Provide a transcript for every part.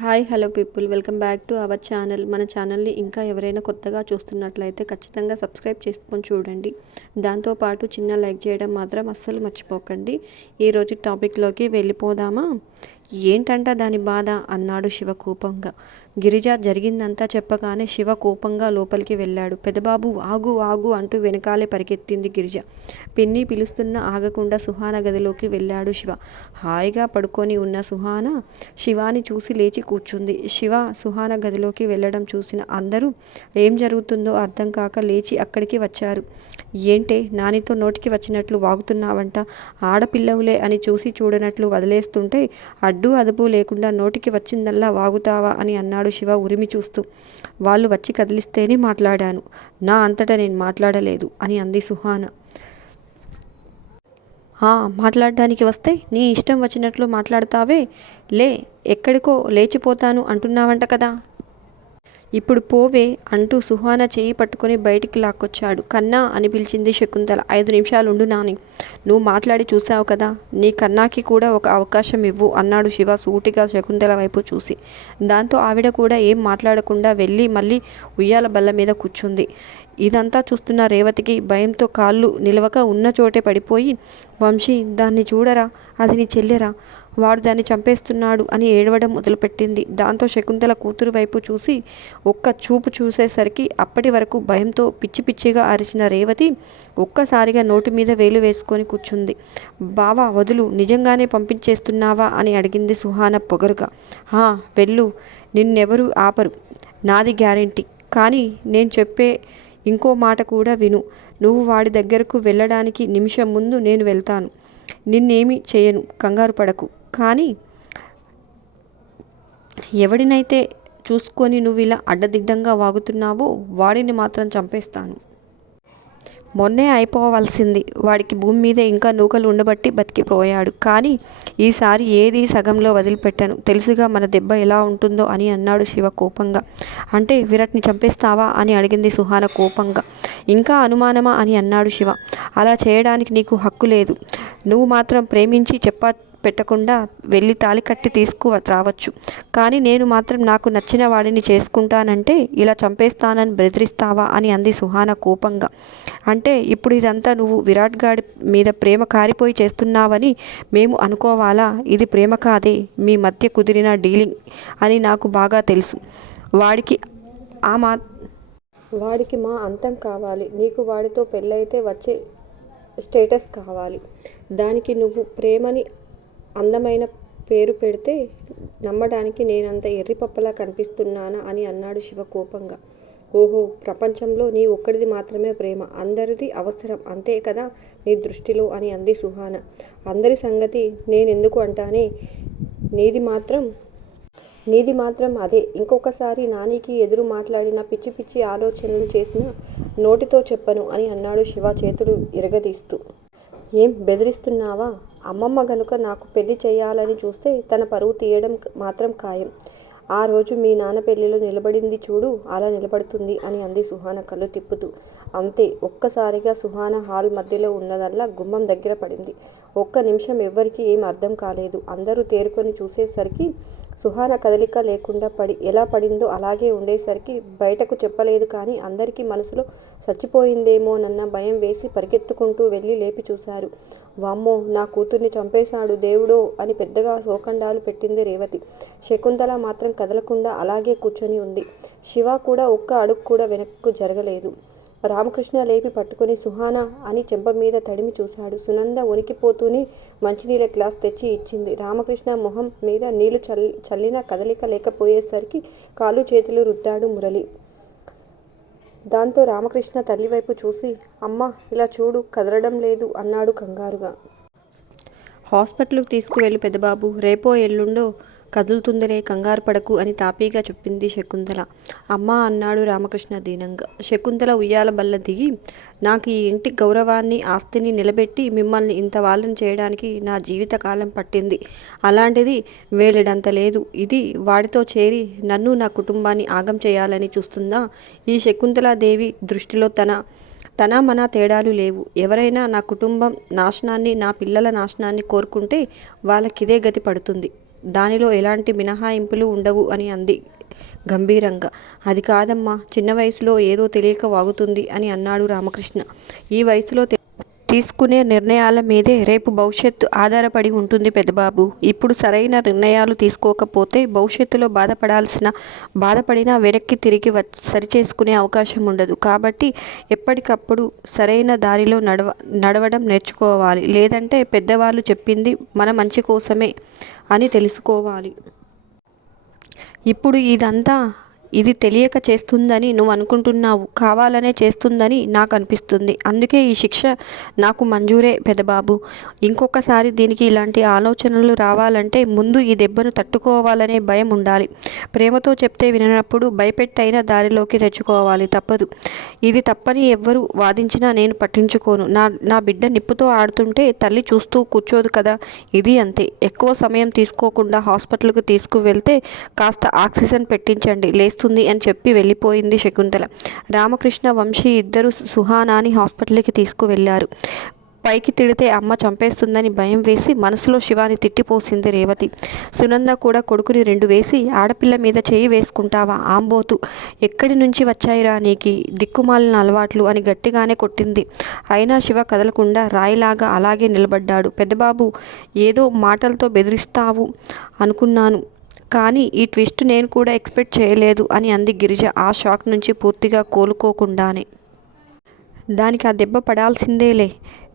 Hi hello people. Welcome back to our channel. మన ఛానల్ని ఇంకా ఎవరైనా కొత్తగా చూస్తున్నట్లయితే ఖచ్చితంగా సబ్స్క్రైబ్ చేసుకొని చూడండి. దాంతోపాటు చిన్న లైక్ చేయడం మాత్రం అస్సలు మర్చిపోకండి. ఈరోజు టాపిక్లోకి వెళ్ళిపోదామా? ఏంటంట దాని బాధ? అన్నాడు శివ కోపంగా గిరిజ జరిగిందంతా చెప్పగానే శివ కోపంగా లోపలికి వెళ్ళాడు. పెదబాబు ఆగు ఆగు అంటూ వెనకాలే పరిగెత్తింది గిరిజ. పిన్ని పిలుస్తున్న ఆగకుండా సుహాన గదిలోకి వెళ్ళాడు శివ. హాయిగా పడుకొని ఉన్న సుహాన శివాని చూసి లేచి కూర్చుంది. శివ సుహాన గదిలోకి వెళ్ళడం చూసిన అందరూ ఏం జరుగుతుందో అర్థం కాక లేచి అక్కడికి వచ్చారు. ఏంటే నానితో నోటికి వచ్చినట్లు వాగుతున్నావంట? ఆడపిల్లవులే అని చూసి చూడనట్లు వదిలేస్తుంటే అడ్డు అదుపు లేకుండా నోటికి వచ్చిందల్లా వాగుతావా అని అన్నాడు శివ ఉరిమి చూస్తూ. వాళ్ళు వచ్చి కదిలిస్తేనే మాట్లాడాను. నా అంతటా నేను మాట్లాడలేదు అని అంది సుహాన. మాట్లాడడానికి వస్తే నీ ఇష్టం వచ్చినట్లు మాట్లాడతావే? లే ఎక్కడికో లేచిపోతాను అంటున్నావంట కదా. ఇప్పుడు పోవే అంటూ సుహాన చేయి పట్టుకొని బయటికి లాక్కొచ్చాడు. కన్నా అని పిలిచింది శకుంతల. ఐదు నిమిషాలుండు నాని. నువ్వు మాట్లాడి చూసావు కదా? నీ కన్నాకి కూడా ఒక అవకాశం ఇవ్వు అన్నాడు శివ సూటిగా శకుంతల వైపు చూసి. దాంతో ఆవిడ కూడా ఏం మాట్లాడకుండా వెళ్ళి మళ్ళీ ఉయ్యాల బల్ల మీద కూర్చుంది. ఇదంతా చూస్తున్న రేవతికి భయంతో కాళ్ళు నిలవక ఉన్న చోటే పడిపోయి వంశీ దాన్ని చూడరా అది నీ చెల్లెరా? వాడు దాన్ని చంపేస్తున్నాడు అని ఏడవడం మొదలుపెట్టింది. దాంతో శకుంతల కూతురు వైపు చూసి ఒక్క చూపు చూసేసరికి అప్పటి వరకు భయంతో పిచ్చి పిచ్చిగా అరిచిన రేవతి ఒక్కసారిగా నోటి మీద వేలు వేసుకొని కూర్చుంది. బావా వదులు నిజంగానే పంపించేస్తున్నావా అని అడిగింది సుహాన పొగరుగా. హా వెళ్ళు నిన్నెవరు ఆపరు. నాది గ్యారెంటీ. కానీ నేను చెప్పే ఇంకో మాట కూడా విను. నువ్వు వాడి దగ్గరకు వెళ్ళడానికి నిమిషం ముందు నేను వెళ్తాను. నిన్నేమి చేయను. కంగారు పడకు. కానీ ఎవడినైతే చూసుకొని నువ్వు ఇలా అడ్డదిడ్డంగా వాగుతున్నావో వాడిని మాత్రం చంపేస్తాను. మొన్నే అయిపోవాల్సింది. వాడికి భూమి మీద ఇంకా నూకలు ఉండబట్టి బతికిపోయాడు. కానీ ఈసారి ఏది సగంలో వదిలిపెట్టాను. తెలుసుగా మన దెబ్బ ఎలా ఉంటుందో అని అన్నాడు శివ కోపంగా. అంటే విరాట్ని చంపేస్తావా అని అడిగింది సుహాన కోపంగా. ఇంకా అనుమానమా అని అన్నాడు శివ. అలా చేయడానికి నీకు హక్కు లేదు. నువ్వు మాత్రం ప్రేమించి చెప్ప పెట్టకుండా వెళ్ళి తాలి కట్టి తీసుకు రావచ్చు. కానీ నేను మాత్రం నాకు నచ్చిన వాడిని చేసుకుంటానంటే ఇలా చంపేస్తానని బెదిరిస్తావా? అని అంది సుహాన కోపంగా. అంటే ఇప్పుడు ఇదంతా నువ్వు విరాట్ గాడి మీద ప్రేమ కారిపోయి చేస్తున్నావని మేము అనుకోవాలా? ఇది ప్రేమ కాదే మీ మధ్య కుదిరిన డీలింగ్ అని నాకు బాగా తెలుసు. వాడికి ఆ మా వాడికి మా అంతం కావాలి. నీకు వాడితో పెళ్ళైతే వచ్చే స్టేటస్ కావాలి. దానికి నువ్వు ప్రేమని అందమైన పేరు పెడితే నమ్మడానికి నేనంత ఎర్రిపప్పలా కనిపిస్తున్నానా అని అన్నాడు శివ కోపంగా. ఓహో ప్రపంచంలో నీ ఒక్కడిది మాత్రమే ప్రేమ. అందరిది అవసరం. అంతే కదా నీ దృష్టిలో అని అంది సుహాన. అందరి సంగతి నేనెందుకు అంటానే? నీది మాత్రం నీది మాత్రం అదే. ఇంకొకసారి నానికి ఎదురు మాట్లాడిన పిచ్చి పిచ్చి ఆలోచనలు చేసిన నోటితో చెప్పను అని అన్నాడు శివ చేతులు ఇరగదీస్తూ. ఏం బెదిరిస్తున్నావా? అమ్మమ్మ గనుక నాకు పెళ్ళి చేయాలని చూస్తే తన పరువు తీయడం మాత్రం ఖాయం. ఆ రోజు మీ నాన్న పెళ్ళిలో నిలబడింది చూడు అలా నిలబడుతుంది అని అంది సుహాన కళ్ళు తిప్పుతూ. అంతే ఒక్కసారిగా సుహాన హాల్ మధ్యలో ఉన్నదల్లా గుమ్మం దగ్గర పడింది. ఒక్క నిమిషం ఎవ్వరికీ ఏం అర్థం కాలేదు. అందరూ తేరుకొని చూసేసరికి సుహాన కదలిక లేకుండా పడి ఎలా పడిందో అలాగే ఉండేసరికి బయటకు చెప్పలేదు కానీ అందరికీ మనసులో చచ్చిపోయిందేమోనన్న భయం వేసి పరిగెత్తుకుంటూ వెళ్ళి లేపి చూశారు. వామ్మో నా కూతుర్ని చంపేశాడు దేవుడో అని పెద్దగా శోకండాలు పెట్టింది రేవతి. శకుంతల మాత్రం కదలకుండా అలాగే కూర్చొని ఉంది. శివ కూడా ఒక్క అడుగు కూడా వెనక్కు జరగలేదు. రామకృష్ణ లేపి పట్టుకుని సుహానా అని చెంప మీద తడిమి చూశాడు. సునంద వణికిపోతూనే మంచినీళ్ళ గ్లాస్ తెచ్చి ఇచ్చింది. రామకృష్ణ మొహం మీద నీళ్ళు చల్ చల్లిన కదలిక లేకపోయేసరికి కాళ్ళు చేతులు రుద్దాడు మురళి. దాంతో రామకృష్ణ తల్లివైపు చూసి అమ్మ ఇలా చూడు కదలడం లేదు అన్నాడు కంగారుగా. హాస్పిటల్కి తీసుకువెళ్ళు పెద్దబాబు రేపో ఎల్లుండో కదులుతుందిలే కంగారు పడకు అని తాపీగా చెప్పింది శకుంతల. అమ్మా అన్నాడు రామకృష్ణ దీనంగా. శకుంతల ఉయ్యాల బల్ల దిగి నాకు ఈ ఇంటి గౌరవాన్ని ఆస్తిని నిలబెట్టి మిమ్మల్ని ఇంత వాళ్ళని చేయడానికి నా జీవితకాలం పట్టింది. అలాంటిది వేలడంత లేదు. ఇది వాడితో చేరి నన్ను నా కుటుంబాన్ని ఆగం చేయాలని చూస్తుందా ఈ శకుంతలాదేవి దృష్టిలో తన తన మన తేడాలు లేవు. ఎవరైనా నా కుటుంబం నాశనాన్ని నా పిల్లల నాశనాన్ని కోరుకుంటే వాళ్ళకిదే గతి పడుతుంది. దానిలో ఎలాంటి మినహాయింపులు ఉండవు అని అంది గంభీరంగా. అది కాదమ్మా చిన్న వయసులో ఏదో తెలియక వాగుతుంది అని అన్నాడు రామకృష్ణ. ఈ వయసులో తీసుకునే నిర్ణయాల మీదే రేపు భవిష్యత్తు ఆధారపడి ఉంటుంది పెద్దబాబు. ఇప్పుడు సరైన నిర్ణయాలు తీసుకోకపోతే భవిష్యత్తులో బాధపడాల్సిన బాధపడినా వెనక్కి తిరిగి వ సరిచేసుకునే అవకాశం ఉండదు. కాబట్టి ఎప్పటికప్పుడు సరైన దారిలో నడవ నడవడం నేర్చుకోవాలి. లేదంటే పెద్దవాళ్ళు చెప్పింది మన మంచి కోసమే. అని తెలుసుకోవాలి. ఇప్పుడు ఇదంతా ఇది తెలియక చేస్తుందని నువ్వు అనుకుంటున్నావు కావాలనే చేస్తుందని నాకు అనిపిస్తుంది అందుకే ఈ శిక్ష నాకు మంజూరే పెదబాబు. ఇంకొకసారి దీనికి ఇలాంటి ఆలోచనలు రావాలంటే ముందు ఈ దెబ్బను తట్టుకోవాలనే భయం ఉండాలి. ప్రేమతో చెప్తే వినప్పుడు భయపెట్టైన దారిలోకి తెచ్చుకోవాలి తప్పదు. ఇది తప్పని ఎవ్వరు వాదించినా నేను పట్టించుకోను. నా నా బిడ్డ నిప్పుతో ఆడుతుంటే తల్లి చూస్తూ కూర్చోదు కదా ఇది అంతే. ఎక్కువ సమయం తీసుకోకుండా హాస్పిటల్కి తీసుకువెళ్తే కాస్త ఆక్సిజన్ పెట్టించండి వస్తుంది అని చెప్పి వెళ్ళిపోయింది శకుంతల. రామకృష్ణ వంశీ ఇద్దరు సుహానాని హాస్పిటల్కి తీసుకువెళ్ళారు పైకి తిడితే అమ్మ చంపేస్తుందని భయం వేసి మనసులో శివాని తిట్టిపోసింది రేవతి. సునంద కూడా కొడుకుని రెండు వేసి ఆడపిల్ల మీద చేయి వేసుకుంటావా ఆంబోతు? ఎక్కడి నుంచి వచ్చాయిరా నీకి? దిక్కుమాలిన అలవాట్లు అని గట్టిగానే కొట్టింది. అయినా శివ కదలకుండా రాయిలాగా అలాగే నిలబడ్డాడు. పెద్దబాబు ఏదో మాటలతో బెదిరిస్తావు అనుకున్నాను. కానీ ఈ ట్విస్ట్ నేను కూడా ఎక్స్పెక్ట్ చేయలేదు అని అంది గిరిజ ఆ షాక్ నుంచి పూర్తిగా కోలుకోకుండానే. దానికి ఆ దెబ్బ పడాల్సిందేలే.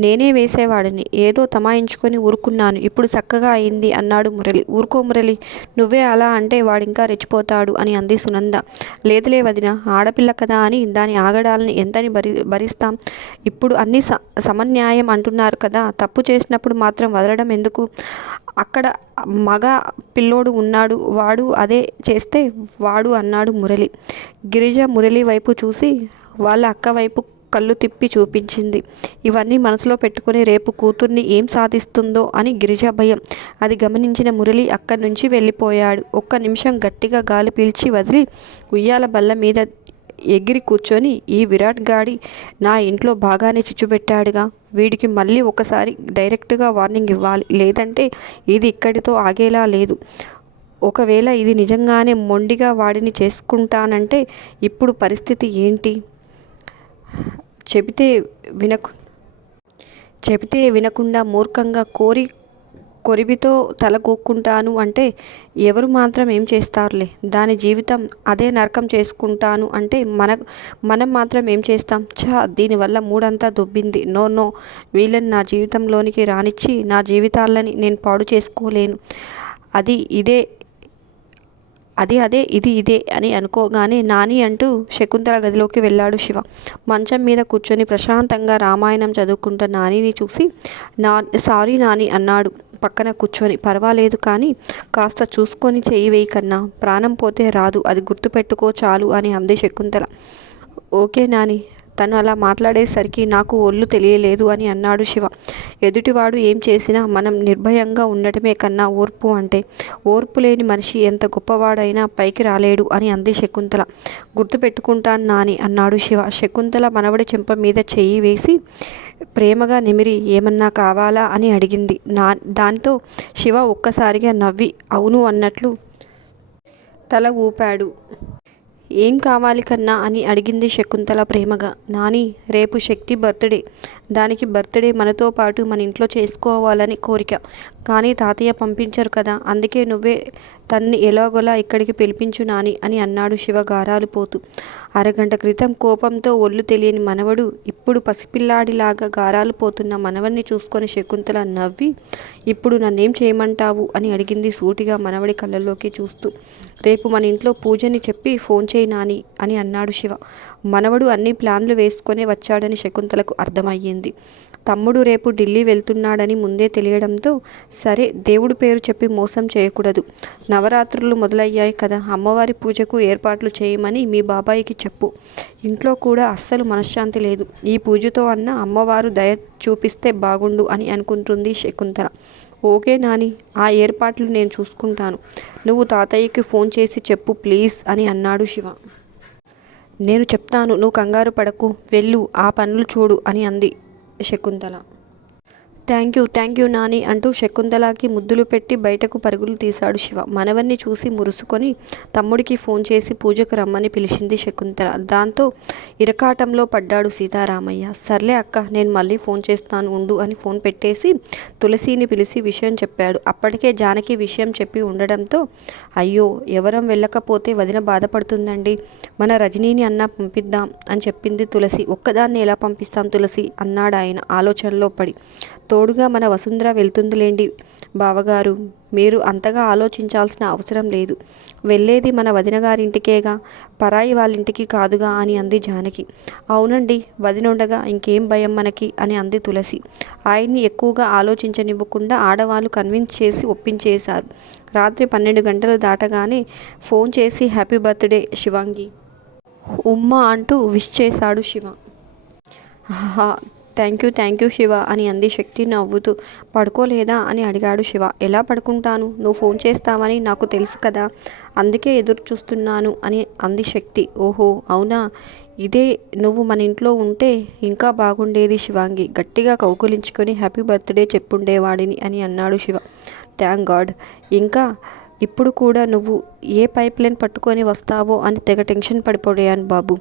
నేనే వేసేవాడిని. ఏదో తమాయించుకొని ఊరుకున్నాను. ఇప్పుడు చక్కగా అయింది అన్నాడు మురళి. ఊరుకో మురళి. నువ్వే అలా అంటే వాడింకా రెచ్చిపోతాడు అని అంది సునంద. లేదులే వదిన ఆడపిల్ల కదా అని దాని ఆగడాలని ఎంతని భరి భరిస్తాం? ఇప్పుడు అన్ని స సమన్యాయం అంటున్నారు కదా. తప్పు చేసినప్పుడు మాత్రం వదలడం ఎందుకు? అక్కడ మగ పిల్లోడు ఉన్నాడు వాడు అదే చేస్తే వాడు అన్నాడు మురళి. గిరిజ మురళి వైపు చూసి వాళ్ళ అక్క వైపు కళ్ళు తిప్పి చూపించింది. ఇవన్నీ మనసులో పెట్టుకుని రేపు కూతుర్ని ఏం సాధిస్తుందో అని గిరిజ భయం. అది గమనించిన మురళి అక్కడి నుంచి వెళ్ళిపోయాడు. ఒక్క నిమిషం గట్టిగా గాలి పీల్చి వదిలి ఉయ్యాల బల్ల మీద ఎగిరి కూర్చొని ఈ విరాట్ గాడి నా ఇంట్లో బాగానే చిచ్చుపెట్టాడుగా వీడికి మళ్ళీ ఒకసారి డైరెక్ట్గా వార్నింగ్ ఇవ్వాలి. లేదంటే ఇది ఇక్కడితో ఆగేలా లేదు. ఒకవేళ ఇది నిజంగానే మొండిగా వాడిని చేసుకుంటానంటే ఇప్పుడు పరిస్థితి ఏంటి? చెబితే వినకు చెబితే వినకుండా మూర్ఖంగా కోరి కొరివితో తలగొక్కుంటాను అంటే ఎవరు మాత్రం ఏం చేస్తారులే. దాని జీవితం అదే నరకం చేసుకుంటాను అంటే మన మనం మాత్రం ఏం చేస్తాం? చా దీనివల్ల మూడంతా దొబ్బింది. No no! వీళ్ళని నా జీవితంలోనికి రానిచ్చి నా జీవితాలని నేను పాడు చేసుకోలేను. అది ఇదే అది అదే ఇది ఇదే అని అనుకోగానే నాని అంటూ శకుంతల గదిలోకి వెళ్ళాడు శివ. మంచం మీద కూర్చొని ప్రశాంతంగా రామాయణం చదువుకుంటున్న నానిని చూసి నా సారీ నాని అన్నాడు. పక్కన కూర్చొని పర్వాలేదు కానీ కాస్త చూసుకొని చెయ్యి వేయి కన్నా. ప్రాణం పోతే రాదు. అది గుర్తుపెట్టుకో చాలు అని అంది శకుంతల. ఓకే నాని. తను అలా మాట్లాడేసరికి నాకు ఒళ్ళు తెలియలేదు అని అన్నాడు శివ. ఎదుటివాడు ఏం చేసినా మనం నిర్భయంగా ఉండటమే కన్నా ఓర్పు అంటే ఓర్పు లేని మనిషి ఎంత గొప్పవాడైనా పైకి రాలేడు అని అంది శకుంతల. గుర్తుపెట్టుకుంటాను నాని అన్నాడు శివ. శకుంతల మనవడి చెంప మీద చెయ్యి వేసి ప్రేమగా నిమిరి ఏమన్నా కావాలా అని అడిగింది. నా దాంతో శివ ఒక్కసారిగా నవ్వి అవును అన్నట్లు తల ఊపాడు. ఏం కావాలి కన్నా అని అడిగింది శకుంతల ప్రేమగా. నాని రేపు శక్తి బర్త్డే. దానికి బర్త్డే మనతో పాటు మన ఇంట్లో చేసుకోవాలని కోరిక. కానీ తాతయ్య పంపించరు కదా అందుకే నువ్వే తన్ని ఎలాగోలా ఇక్కడికి పిలిపించు నాని అని అన్నాడు శివ గారాలు పోతూ. అరగంట క్రితం కోపంతో ఒళ్ళు తెలియని మనవడు ఇప్పుడు పసిపిల్లాడిలాగా గారాలు పోతున్న మనవడిని చూసుకొని శకుంతల నవ్వి ఇప్పుడు నన్నేం చేయమంటావు? అని అడిగింది సూటిగా మనవడి కళ్ళల్లోకి చూస్తూ. రేపు మన ఇంట్లో పూజని చెప్పి ఫోన్ చేయి నాని అని అన్నాడు శివ. మనవడు అన్ని ప్లాన్లు వేసుకొని వచ్చాడని శకుంతలకు అర్థమయ్యింది. తమ్ముడు రేపు ఢిల్లీ వెళ్తున్నాడని ముందే తెలియడంతో సరే దేవుడి పేరు చెప్పి మోసం చేయకూడదు. నవరాత్రులు మొదలయ్యాయి కదా అమ్మవారి పూజకు ఏర్పాట్లు చేయమని మీ బాబాయికి చెప్పు. ఇంట్లో కూడా అస్సలు మనశ్శాంతి లేదు. ఈ పూజతో అన్న అమ్మవారు దయ చూపిస్తే బాగుండు అని అనుకుంటుంది శకుంతల. ఓకే నాని ఆ ఏర్పాట్లు నేను చూసుకుంటాను. నువ్వు తాతయ్యకి ఫోన్ చేసి చెప్పు ప్లీజ్ అని అన్నాడు శివ. నేను చెప్తాను నువ్వు కంగారు పడకు వెళ్ళు ఆ పనులు చూడు అని అంది. Shakuntala. Thank you thank you Nani అంటూ శకుంతలకి ముద్దులు పెట్టి బయటకు పరుగులు తీశాడు శివ. మనవన్ని చూసి మురుసుకొని తమ్ముడికి ఫోన్ చేసి పూజకు రమ్మని పిలిచింది శకుంతల. దాంతో ఇరకాటంలో పడ్డాడు సీతారామయ్య. సర్లే అక్క నేను మళ్ళీ ఫోన్ చేస్తాను ఉండు అని ఫోన్ పెట్టేసి తులసిని పిలిచి విషయం చెప్పాడు. అప్పటికే జానకి విషయం చెప్పి ఉండడంతో అయ్యో ఎవరం వెళ్ళకపోతే వదిన బాధపడుతుందండి. మన రజనీని అన్నా పంపిద్దాం అని చెప్పింది తులసి. ఒక్కదాన్ని ఎలా పంపిస్తాం తులసి? అన్నాడు ఆయన ఆలోచనలో పడి. తో తోడుగా మన వసుంధర వెళ్తుందిలేండి బావగారు. మీరు అంతగా ఆలోచించాల్సిన అవసరం లేదు. వెళ్ళేది మన వదిన గారింటికేగా పరాయి వాళ్ళింటికి కాదుగా అని అంది జానకి. అవునండి వదినుండగా ఇంకేం భయం మనకి అని అంది తులసి. ఆయన్ని ఎక్కువగా ఆలోచించనివ్వకుండా ఆడవాళ్ళు కన్విన్స్ చేసి ఒప్పించేశారు. రాత్రి పన్నెండు గంటలు దాటగానే ఫోన్ చేసి హ్యాపీ బర్త్డే శివాంగి. ఉమ్మ అంటూ విష్ చేశాడు Shiva. Thank you thank you Shiva అని అంది. శక్తి నవ్వుతూ పడుకోలేదా? అని అడిగాడు శివ. ఎలా పడుకుంటాను? నువ్వు ఫోన్ చేస్తావని నాకు తెలుసు కదా. అందుకే ఎదురు చూస్తున్నాను అని అంది శక్తి. ఓహో అవునా? ఇదే నువ్వు మన ఇంట్లో ఉంటే ఇంకా బాగుండేది శివాంగి. గట్టిగా కౌకులించుకొని హ్యాపీ బర్త్డే చెప్పుండేవాడిని అని అన్నాడు శివ. Thank God. ఇంకా ఇప్పుడు కూడా నువ్వు ఏ పైప్ లైన్ పట్టుకొని వస్తావో అని తెగ టెన్షన్ పడిపోయాను బాబు.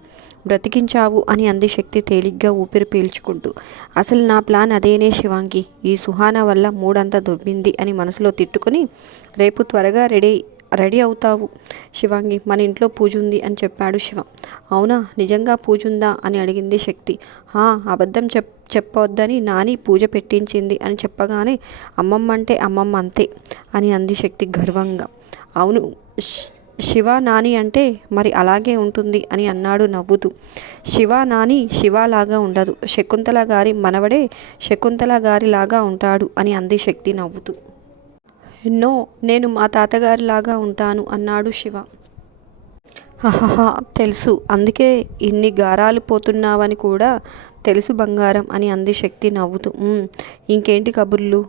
బ్రతికించావు అని అంది శక్తి తేలిగ్గా ఊపిరి పీల్చుకుంటూ. అసలు నా ప్లాన్ అదేనే శివాంగి? ఈ సుహాన వల్ల మూడంతా దొబ్బింది అని మనసులో తిట్టుకుని రేపు త్వరగా రెడీ రెడీ అవుతావు. శివాంగి మన ఇంట్లో పూజ ఉంది అని చెప్పాడు శివ. అవునా? నిజంగా పూజ ఉందా? అని అడిగింది శక్తి. హా అబద్ధం చెప్ చెప్పవద్దని నాని పూజ పెట్టించింది అని చెప్పగానే అమ్మమ్మ అంటే అమ్మమ్మ అంతే అని అంది శక్తి గర్వంగా. అవును శివ నాని అంటే మరి అలాగే ఉంటుంది అని అన్నాడు నవ్వుతూ. శివ నాని శివలాగా ఉండదు. శకుంతల గారి మనవడే శకుంతల గారిలాగా ఉంటాడు అని అంది శక్తి నవ్వుతూ. నో నేను మా తాతగారిలాగా ఉంటాను అన్నాడు శివ. హహహ తెలుసు. అందుకే ఇన్ని గారాలు పోతున్నావని కూడా తెలుసు బంగారం అని అంది శక్తి నవ్వుతూ. ఇంకేంటి కబుర్లు?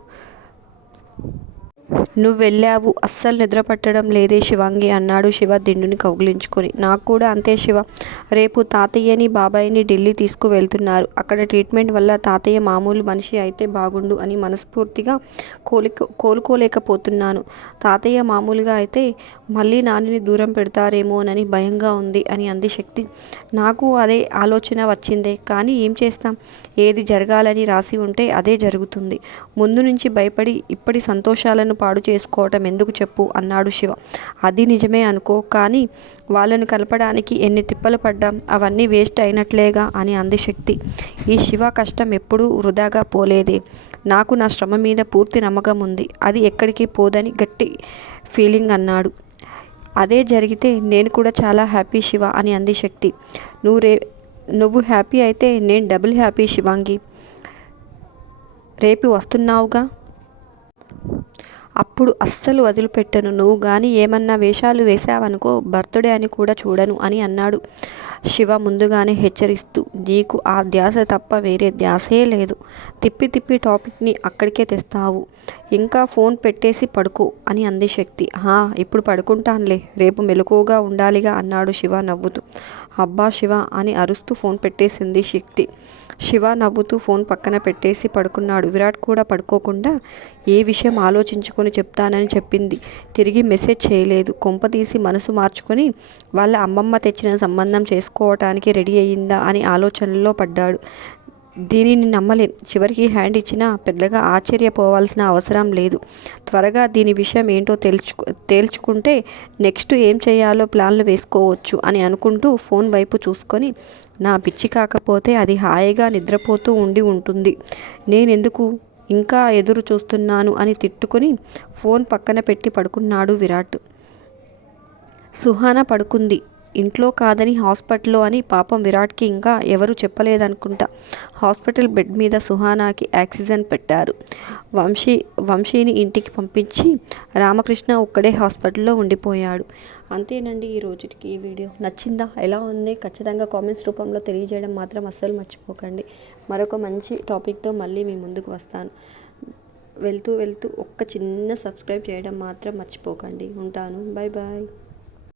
నువ్వు వెళ్ళావు అస్సలు నిద్రపట్టడం లేదే శివాంగి అన్నాడు శివ దిండుని కౌగిలించుకొని. నాకు కూడా అంతే శివ. రేపు తాతయ్యని బాబాయిని ఢిల్లీ తీసుకువెళ్తున్నారు. అక్కడ ట్రీట్మెంట్ వల్ల తాతయ్య మామూలు మనిషి అయితే బాగుండు అని మనస్ఫూర్తిగా కోలుకో కోలుకోలేకపోతున్నాను. తాతయ్య మామూలుగా అయితే మళ్ళీ నానిని దూరం పెడతారేమోనని భయంగా ఉంది అని అంది శక్తి. నాకు అదే ఆలోచన వచ్చిందే. కానీ ఏం చేస్తాం? ఏది జరగాలని రాసి ఉంటే అదే జరుగుతుంది. ముందు నుంచి భయపడి ఇప్పటి సంతోషాలను పాడు చేసుకోవటం ఎందుకు చెప్పు? అన్నాడు శివ. అది నిజమే అనుకో కానీ వాళ్ళను కలపడానికి ఎన్ని తిప్పలు పడ్డాం అవన్నీ వేస్ట్ అయినట్లేగా అని అంది శక్తి. ఈ శివ కష్టం ఎప్పుడూ వృధాగా పోలేదే. నాకు నా శ్రమ మీద పూర్తి నమ్మకం ఉంది. అది ఎక్కడికి పోదని గట్టి ఫీలింగ్ అన్నాడు. అదే జరిగితే నేను కూడా చాలా హ్యాపీ శివ అని అంది శక్తి. నువ్వు రే నువ్వు హ్యాపీ అయితే నేను డబుల్ హ్యాపీ శివాంగి. రేపు వస్తున్నావుగా? అప్పుడు అస్సలు వదిలిపెట్టను. నువ్వు కానీ ఏమన్నా వేషాలు వేశావనుకో బర్త్డే అని కూడా చూడను అని అన్నాడు. శివ ముందుగానే హెచ్చరిస్తూ నీకు ఆ ధ్యాస తప్ప వేరే ధ్యాసే లేదు. తిప్పి తిప్పి టాపిక్ని అక్కడికే తెస్తావు. ఇంకా ఫోన్ పెట్టేసి పడుకో అని అంది శక్తి. హా ఇప్పుడు పడుకుంటానులే రేపు మెలకువగా ఉండాలిగా అన్నాడు శివ నవ్వుతూ. అబ్బా శివ అని అరుస్తూ ఫోన్ పెట్టేసింది శక్తి. శివ నవ్వుతూ ఫోన్ పక్కన పెట్టేసి పడుకున్నాడు. విరాట్ కూడా పడుకోకుండా ఏ విషయం ఆలోచించుకొని చెప్తానని చెప్పింది. తిరిగి మెసేజ్ చేయలేదు. కొంపతీసి మనసు మార్చుకొని వాళ్ళ అమ్మమ్మ తెచ్చిన సంబంధం చేసుకోవటానికి రెడీ అయ్యిందా అని ఆలోచనలో పడ్డాడు. దీనిని నమ్మలేం. చివరికి హ్యాండ్ ఇచ్చినా పెద్దగా ఆశ్చర్యపోవాల్సిన అవసరం లేదు. త్వరగా దీని విషయం ఏంటో తేల్చుకు తేల్చుకుంటే నెక్స్ట్ ఏం చేయాలో ప్లాన్లు వేసుకోవచ్చు అని అనుకుంటూ ఫోన్ వైపు చూసుకొని నా పిచ్చి కాకపోతే అది హాయిగా నిద్రపోతూ ఉండి ఉంటుంది. నేనెందుకు? ఇంకా ఎదురు చూస్తున్నాను అని తిట్టుకుని ఫోన్ పక్కన పెట్టి పడుకున్నాడు విరాట్. సుహాన పడుకుంది. ఇంట్లో కాదని హాస్పిటల్లో అని పాపం విరాట్కి ఇంకా ఎవరు చెప్పలేదనుకుంటా. హాస్పిటల్ బెడ్ మీద సుహానాకి ఆక్సిజన్ పెట్టారు. వంశీ వంశీని ఇంటికి పంపించి రామకృష్ణ ఒక్కడే హాస్పిటల్లో ఉండిపోయాడు. అంతేనండి ఈ రోజుకి ఈ వీడియో. నచ్చిందా? ఎలా ఉంది? ఖచ్చితంగా కామెంట్స్ రూపంలో తెలియజేయడం మాత్రం అస్సలు మర్చిపోకండి. మరొక మంచి టాపిక్తో మళ్ళీ మీ ముందుకు వస్తాను. వెళ్తూ వెళ్తూ ఒక్క చిన్న సబ్స్క్రైబ్ చేయడం మాత్రం మర్చిపోకండి. ఉంటాను. Bye bye